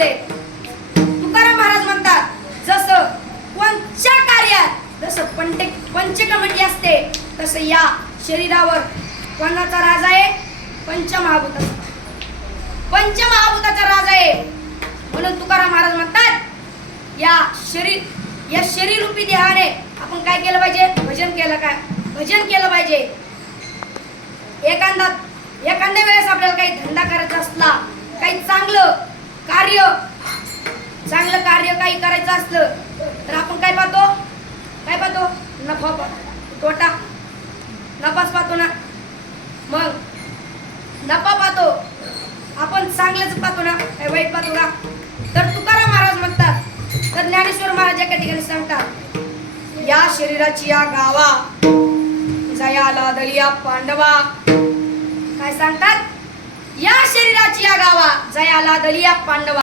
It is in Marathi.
सांगितले. तुकाराम महाराज म्हणतात, जसं कोणत्या कार्यात जसं पंचकमंडली असते तसं या शरीरावर कोणाचा राज आहे? पंचमहाभूताचा. पंचमहाभूताचा राज आहे. म्हणून तुकाराम महाराज म्हणतात, या शरीर रूपी देहाने आपण काय केलं पाहिजे? भजन केलं पाहिजे. एखाद्या वेळेस आपल्याला काही धंदा करायचा असला, काही चांगलं कार्य काही करायचं असलं तर आपण काय पाहतो? नफा पाहतो, तोटा. नफाच पाहतो ना. मग नफा पाहतो आपण, चांगलंच पाहतो ना, काय वाईट पाहतो का? तर तुकाराम महाराज म्हणतात, तर ज्ञानेश्वर महाराज एका ठिकाणी सांगतात, या शरीराची या गावा जयाला दलिया पांडवा. काय सांगतात? या शरीराची या गावा जयाला दलिया पांडवा.